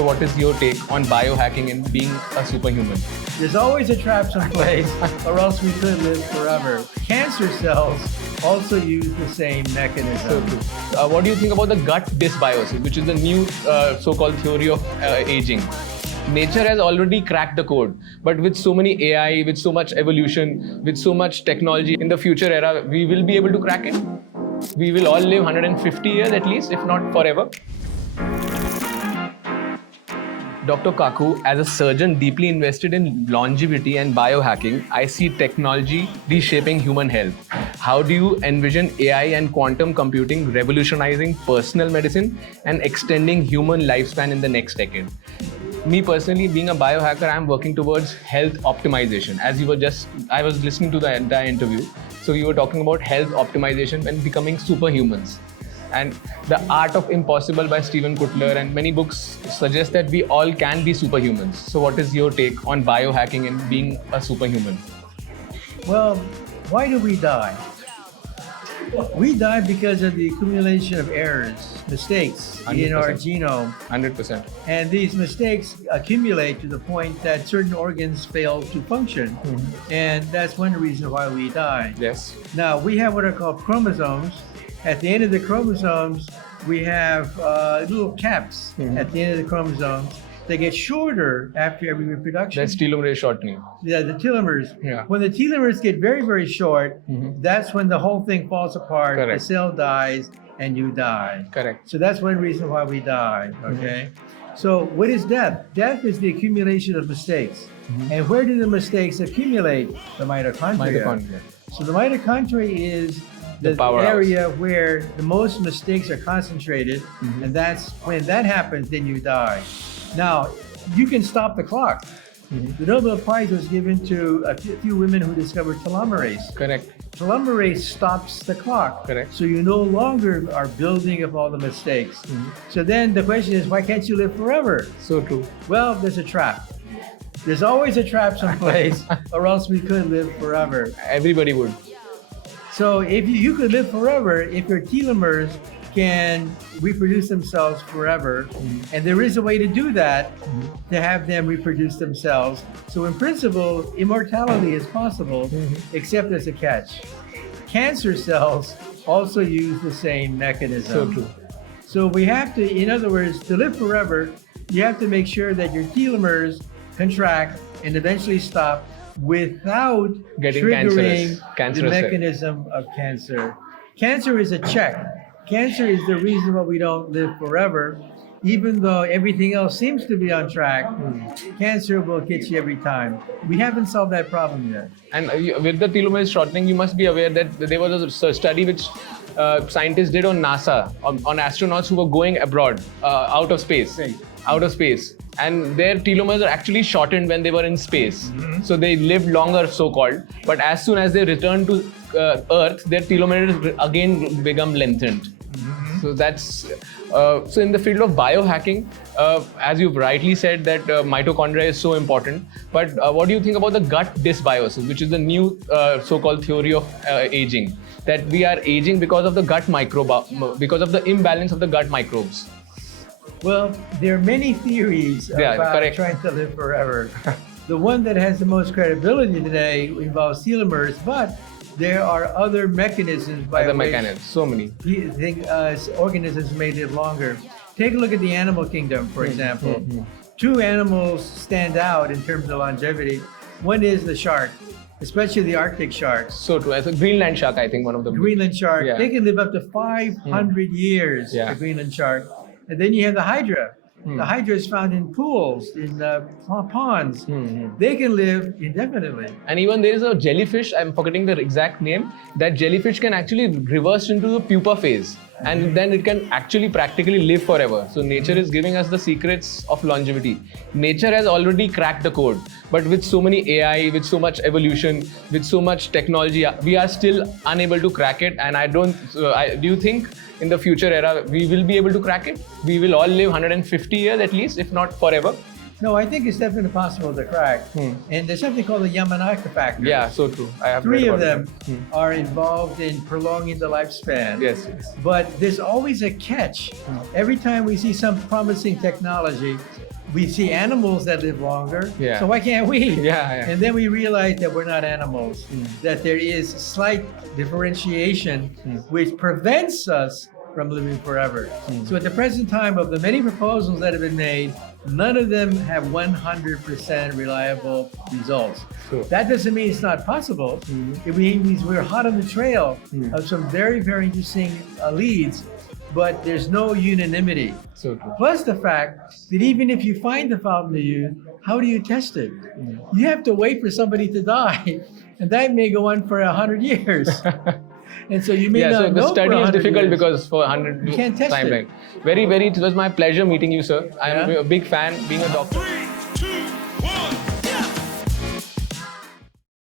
So what is your take on biohacking and being a superhuman? There's always a trap someplace, or else we could live forever. Cancer cells also use the same mechanism. So true. What do you think about the gut dysbiosis, which is the new so-called theory of aging? Nature has already cracked the code, but with so many AI, with so much evolution, with so much technology, in the future era, we will be able to crack it. We will all live 150 years at least, if not forever. Dr. Kaku, as a surgeon deeply invested in longevity and biohacking, I see technology reshaping human health. How do you envision AI and quantum computing revolutionizing personal medicine and extending human lifespan in the next decade? Me personally, being a biohacker, I'm working towards health optimization. As I was listening to the entire interview. So you were talking about health optimization and becoming superhumans. And The Art of Impossible by Stephen Kotler and many books suggest that we all can be superhumans. So what is your take on biohacking and being a superhuman? Well, why do we die? We die because of the accumulation of errors, mistakes 100%. in our genome. 100%. And these mistakes accumulate to the point that certain organs fail to function. And that's one reason why we die. Yes. Now, we have what are called chromosomes. At the end of the chromosomes, we have little caps at the end of the chromosomes. They get shorter after every reproduction. That's telomere shortening. Yeah, the telomeres. Yeah. When the telomeres get very, very short, that's when the whole thing falls apart, Correct. the cell dies, and you die. Correct. So that's one reason why we die, okay? So what is death? Death is the accumulation of mistakes. And where do the mistakes accumulate? The mitochondria. Mitochondria. So the mitochondria is the powerhouse. area where the most mistakes are concentrated, and that's when that happens, then you die. Now, you can stop the clock. The Nobel Prize was given to a few women who discovered telomerase. Correct. Telomerase stops the clock. Correct. So you no longer are building up all the mistakes. So then the question is, why can't you live forever? So true. Well, there's a trap. There's always a trap someplace, or else we could live forever. Everybody would. So if you could live forever, if your telomeres can reproduce themselves forever, and there is a way to do that, to have them reproduce themselves. So in principle, immortality is possible, except there's a catch. Cancer cells also use the same mechanism. So true. So we have to, in other words, to live forever, you have to make sure that your telomeres contract and eventually stop without Getting triggering cancerous the cell. mechanism of cancer. Cancer is a check. Cancer is the reason why we don't live forever. Even though everything else seems to be on track, cancer will get you every time. We haven't solved that problem yet. And with the telomere shortening, you must be aware that there was a study which scientists did on NASA, on astronauts who were going abroad, out of space. And their telomeres are actually shortened when they were in space. So they lived longer, so-called. But as soon as they returned to Earth, their telomeres again become lengthened. So that's so in the field of biohacking, as you've rightly said that mitochondria is so important. But what do you think about the gut dysbiosis, which is the new so-called theory of aging? That we are aging because of the gut because of the imbalance of the gut microbes. Well, there are many theories about correct. trying to live forever. The one that has the most credibility today involves telomeres, but there are other mechanisms by which So many. organisms may live longer. Take a look at the animal kingdom, for example. Two animals stand out in terms of longevity. One is the shark, especially the Arctic sharks. So true. As a Greenland shark, I think one of the Greenland shark, Yeah. they can live up to 500 years, Yeah. the Greenland shark. And then you have the hydra. The hydra is found in pools, in ponds. They can live indefinitely. And even there is a jellyfish, I'm forgetting the exact name, that jellyfish can actually reverse into the pupa phase. And then it can actually practically live forever. So nature is giving us the secrets of longevity. Nature has already cracked the code. But with so many AI, with so much evolution, with so much technology, we are still unable to crack it. And do you think in the future era, we will be able to crack it? We will all live 150 years at least, if not forever. No, I think it's definitely possible to crack. And there's something called the Yamanaka factor. Yeah, so true. I have Three read of about them are involved in prolonging the lifespan. Yes, yes. But there's always a catch. Every time we see some promising technology, we see animals that live longer. Yeah. So why can't we? Yeah. And then we realize that we're not animals, that there is slight differentiation which prevents us from living forever. So at the present time, of the many proposals that have been made, none of them have 100% reliable results. Sure. That doesn't mean it's not possible. It means we're hot on the trail of some very, very interesting leads, but there's no unanimity. So true. Plus the fact that even if you find the fountain of youth, how do you test it? You have to wait for somebody to die, and that may go on for 100 years. And so you may Yeah, not so the know for study is 100 difficult years. because for 100 You can't test it. timeline. Very, it was my pleasure meeting you, sir. I am Yeah? a big fan, being a doctor.